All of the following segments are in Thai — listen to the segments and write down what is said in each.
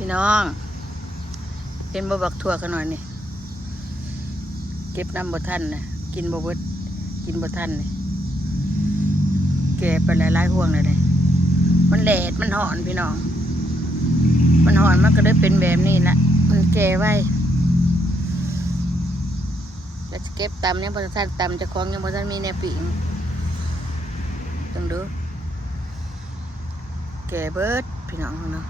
พี่น้องเห็นบ่บักทั่วกันหน่อยนี่เก็บน้ำบ่ทันนะกินบ่เบิดกินบ่ทันนี่แก่ไปหลายๆห่วงเลยนี่มันแดดมันหอนพี่น้องมันหอนมันก็ได้เป็นแบบนี้ละมันแก่ไว้แล้วจะเก็บตำเนี่ยบ่ทันตำจะคล้องยังบ่ทันมีแนวปิ่งต้องดูแก่เบิดพี่น้องเนาะ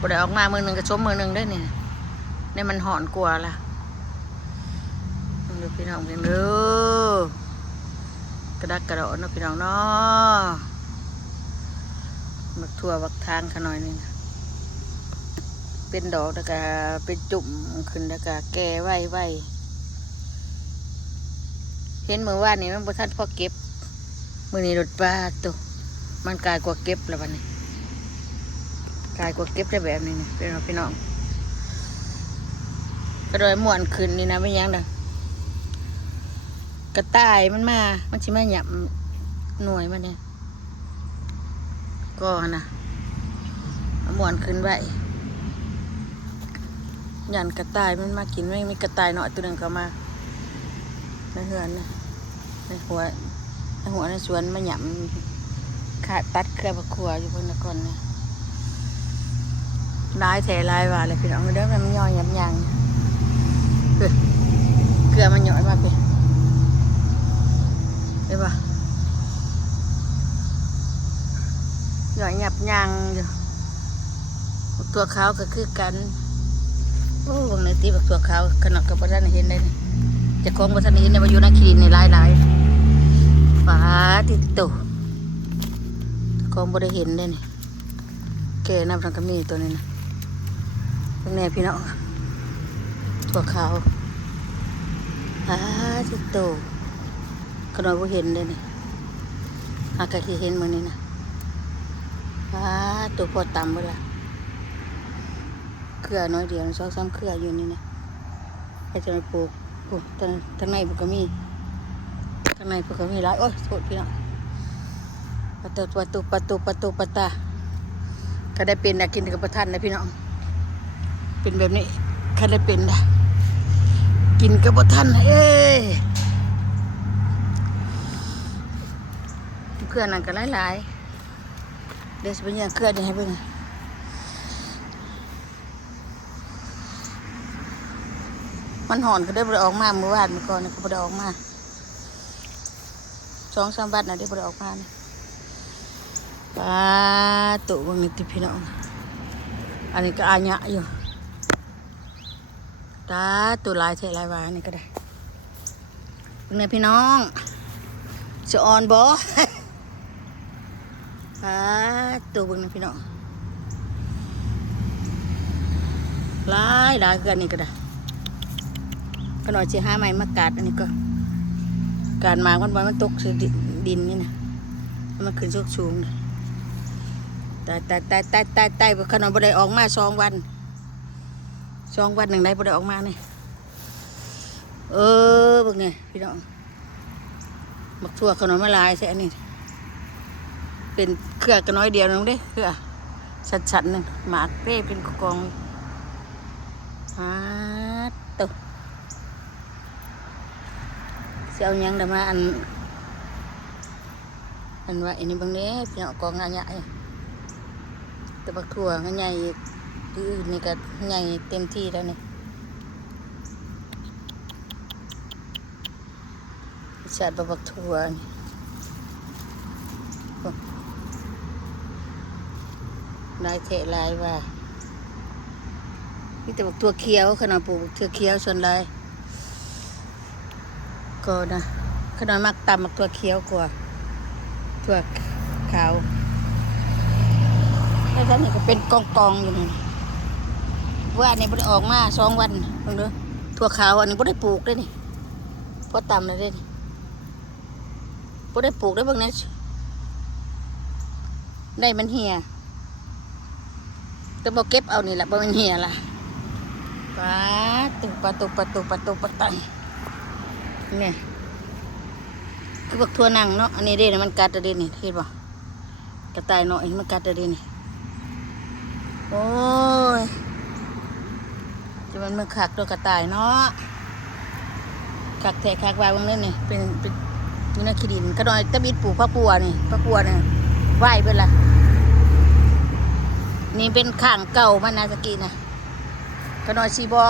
บ่ได้ออกมามือหนึ่งก็ชมมือหนึ่งได้เนี่ยมันหอนกลัวล่ะดูพี่น้องเพียงดูกระดักกระโดดนะพี่น้องเนาะบักทั่วบักทางขน่อยนี่นะเป็นดอกแล้วก็เป็นจุ่มขึ้นแล้วก็แก่ไว้เห็นเมื่อวานนี้มันบ่ทันพอเก็บมื้อนี้รถปลาตัวมันกลายกว่าเก็บแล้วบัดนี้กลายกว่าเก็บได้แบบนี้นี่เป็นพี่น้องกระโดดม่วนขึ้นนี่นะไม่ยั้งดังกระต่ายมันมามันชิมาหยับหน่วยมันเนี่ยก็นะม่วนขึ้นไว้ยันกระต่ายมันมากินไม่มีกระต่ายหน่อยตัวหนึ่งก็มาในเฮือนนะในหัวในสวนมาหยับขาดตัดเครือบักขัวอยู่บนนครเนี่ยลายแถลายว่าเลยพี่น้องเด้อมันย่อยยับยั้งเกลือมันหย่อยมาพี่ได้ปะหย่อยยับยั้งอยู่ตัวขาวก็คือกันโอ้บางในตีบักตัวขาวขนาดกับพระท่านเห็นได้จะคล้องพระท่านเห็นในมาอยู่ในคลินิกในหลายฟ้าติดตัวคล้องบ่ได้เห็นได้นี่แกน้ำทางกระมีตัวนี้นะตรงนี้พี่น้องตัวขาวติดตัวขนาดบ่เห็นได้นี่อากาศที่เห็นมือนี้นะตัวพอต่ำเวลาเครือน้อยเดียว2-3เครืออยู่นี่นะให้จะไปปลูกทางในพวกก็มีทางในพวกก็มีหลายโอ้ยโทษพี่น้องประตูก็ได้เป็นนะกินกับประทานนะพี่น้องเป็นแบบนี้แค่ได้เป็นนะกินกับประทานเครือนั่นก็หลายเดี๋ยวจะเป็นอย่างเครือนี่ให้เบิ่งมันหอนก็ได้บ่ได้ออกมาเมื่อวานเมื่อก่อนก็บ่ได้ออกมา2-3 วันน่ะได้บ่ได้ออกมานี่ตุบางนิดพี่น้องอันนี้ก็อาญะอยู่ตุลายเทลายวานี่ก็ได้เบิ่งพี่น้องจะอ่อนบ่ตุเบิ่งพี่น้องหลายคืออันนี้ก็ได้ขน่อยสิหาไม้มากาดอันนี้ก็การมามันตกสู่ดินนี่นะมันขึ้นสูงตายขน่อยบ่ได้ออกมา2 วันหนึ่งได้บ่ได้ออกมาเนี่ยเบิ่งไงพี่น้องบักทั่วขน่อยมาลายใช่อันนี้เป็นเครือก็น้อยเดียวนึงเด้เครือชัดๆนึงหมากเป้เป็นกองตัวเสียวยังเดี๋ยวมาอันว่าอันนี้บางนี้พี่น้องกองงานใหญ่แต่บักทั่วงานใหญ่คือนี่ก็ใหญ่เต็มที่แล้วนี่ชาติบักทั่วลายเทลายว่านี่แต่บักทั่วเขียวขนาดปลูกบักทั่วเขียวส่วนลายก็นะขนาดมักตำบักทั่วเขียวกว่าทั่วขาวแล้วท่านนี่ก็เป็นกองอยู่นี่ว่าอันนี้บ่ได้ออกมา2 วันเพิ่งเด้อทั่วขาวอันนี้บ่ได้ปลูกได้นี่พอตำเลยได้นี่บ่ได้ปลูกได้เบิ่งนี่ได้มันเหี่ยแต่บ่เก็บเอานี่แหละบ่มันเหี่ยล่ะประตูนี่คือบักทั่วนั่งเนาะอันนี้เด้มันกัดเด้นี่เห็นบ่กระต่ายน้อยมันกัดเด้นี่ โอ้ยจะมันมือขักตัวกระต่ายเนาะขักแทะขักวายบางเล่นนี่เป็นอยู่ในขี้ดินก็ดอยตะบิดปลูกผักบัวนี่ผักบัวนี่ไหวเบิ่ล่ะนี่เป็นข้างเก่ามันนาสกีนะก็ดอยซีบ่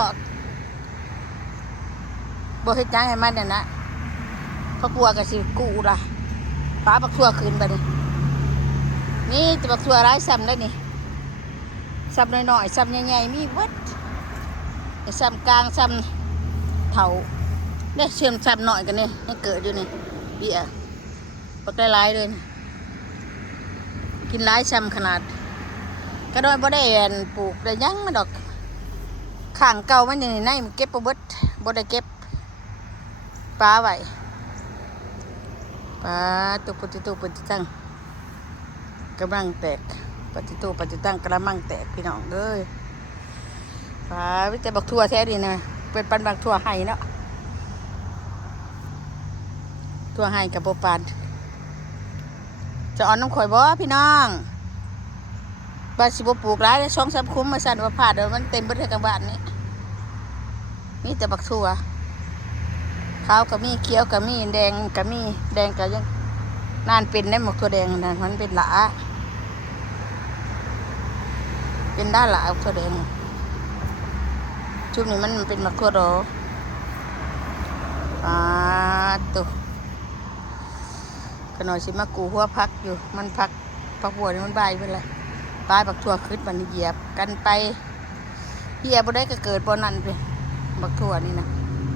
เฮ็ดจังให้มันเนี่ยนะผักบัวก็สิกู้ล่ะป้าผักทั่วขึ้นบัดนี้นี่จะผักทั่วร้ายซ้ำได้นี่ซ้ำน้อยๆซ้ำใหญ่ๆมีเบิดซ้ำกลางซ้ำเถาเนี่ยเชื่อมซ้ำหน่อยกันนี่ให้เกิดอยู่นี่เบี้ยปักได้หลายเลยนะกินหลายซ้ำขนาดก็โดยบ่ได้ปลูกได้ยังมาดอกข้างเก่ามันอย่างนี้ในมันเก็บบ่เบิดบ่ได้เก็บปลาไว้ปลาตุปฏิตังกำลังแตกปฏิตังกระมังแตกพี่น้องเอ้ยปลาวิจัยบักทั่วแท้ดีนะเป็นปันบักทั่วไห้เนาะทั่วไห้กับโบปานจะอ่อนน้ำข่อยบ่พี่น้องบ้านสิบปลูกร้ายช่องซ้ำคุ้มมาสั่นว่าผ่าเดี๋ยวมันเต็มบริเวณกลางบ้านนี้มีแต่บักทั่วขาวกับมีเขียวกับมีแดงกับมีแดงกับยังนานเป็นได้หมกตัวแดงนั่นมันเป็นหลาเป็นด้านหลาตัวแดงชุดนี้มันเป็นบักทั่วดอตัวขน่อยสิมากูหัวพักอยู่มันพักบัวนี่มันใบไปเลยปลายบักทั่วขึ้นมันเหยียบกันไปเหยียบบ่ได้ก็เกิดบ่นั่นไปบักทั่วนี่นะ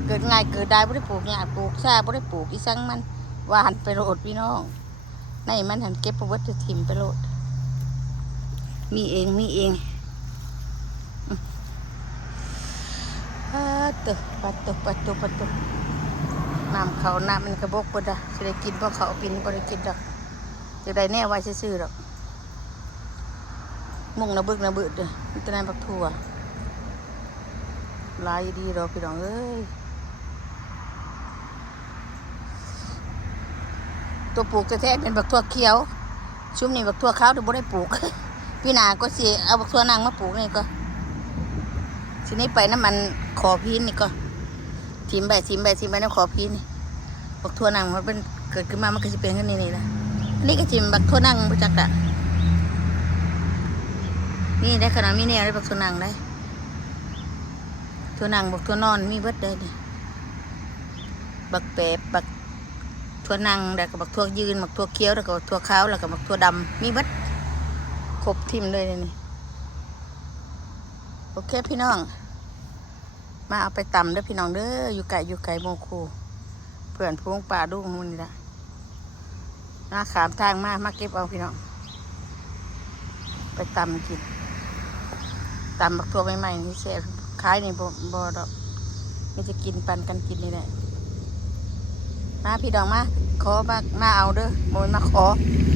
เกิดง่ายเกิดได้บ่ได้ปลูกเนี่ยปลูกแซ่บ่ได้ปลูกอีสังมันว่าหันไปโรดพี่น้องในมันหันเก็บประวัติถิ่มไปโรดมีเองปัดตุน้ำเขาน้ำมันกระบกบ่ได้สิได้กินเพราะเขาปินบ่ได้กินดอกจะได้แน่ไว้ซื่อๆดอกมุ่งระบึกระเบิดเลยมันจะได้บักทั่วลายดีดอกพี่น้องเอ้ยตัวปลูกแท้ๆเป็นบักทั่วเขียวชุ่มนี่บักทั่วขาวเดี๋ยวบ่ได้ปลูกพี่นาก็สิเอาบักทั่วนางมาปลูกนี่ก็ทีนี้ไปน้ำมันขอพีนนี่ก็ทิมใบน้ำขอพีนนี่บักทั่วนางมันเป็นเกิดขึ้นมามันก็จะเป็นขึ้นนี่แหละนี่ก็ทิมบักทั่วนางบ่จักอะนี่ได้ขนาดมีเนี่ยได้บักทั่วนางได้ทั่วนางบักทั่วนอนมีเบิดได้ดิบักแปบบักทั่วนางแล้วก็บักทั่วยืนบักทั่วเคี้ยวแล้วก็บักทั่วขาวแล้วก็บักทั่วดำมีเบิดครบทิมเลยนี่โอเคพี่น้องมาเอาไปตำเด้อพี่น้องเด้ออยู่ไก่โมคูเพื่อนพวงป่าดุ้งนู่นนี่ละหน้าขามทางมาเก็บเอาพี่น้องไปตำกินตำบักทั่วใหม่ๆนี่แซ่บขายนี่บ่ดอกนี่จะกินปันกันกินนี่แหละมาพี่ดองมาขอมาเอาเด้อโมยมาขอ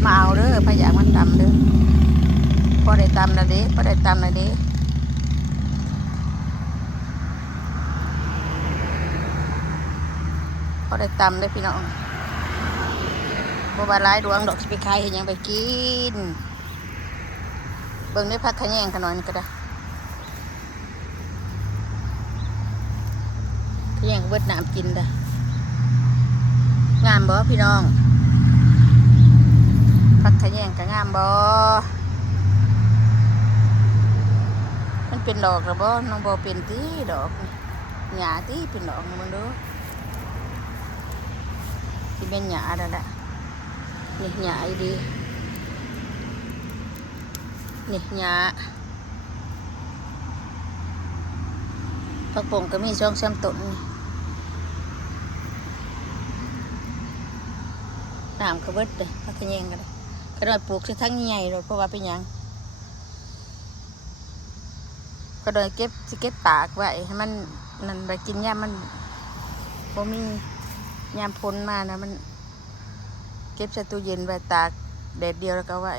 มาเอาเด้อพยายามมันตำเด้อพอได้ตำนะเด้พอได้ตำนะเด้พอได้ตำได้พี่น้องบัวบานหลายดวงดอกสิไปขายเห็นยังไปกินเบิ่งได้พักขะแยงกันหน่อยนี่ก็ได้ขะแยงเบิดน้ำกินได้งามบ่พี่น้องพักขะแยงก็งามบ่มันเป็นดอกหรือบ่น้องบ่เป็นตีดอกหญ้าตีเป็นดอกมึงดูที่เป็นหญ้าแล้วแหละนี่หญ้าดีนี่หญ้าผักปงก็มีช่องซ้ำต้นน้ำก็เบิดเลยพักขะแยงกันเลยก็โดยปลูกที่ทั้งใหญ่เลยเพราะว่าเป็นหยังก็โดยเก็บตากไว้ให้มันนั่นไปกินย่ามันบ่มียามพ้นมานะมันเก็บใส่ตู้เย็นไว้ตากแดดเดียวแล้วก็ไว้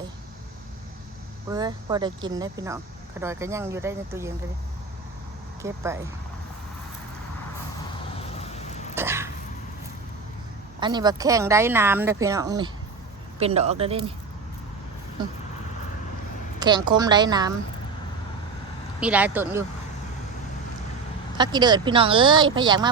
พอได้กินได้พี่น้องกระดอยก็ยังอยู่ได้ในตู้เย็นก็ได้เก็บไปอันนี้บักแข้งได้น้ำได้พี่น้องนี่เป็นดอกได้นี่แข้งคมได้น้ มีหลายต้นอยู่พักกีเดิดพี่น้องเอ้ยพะอยากมา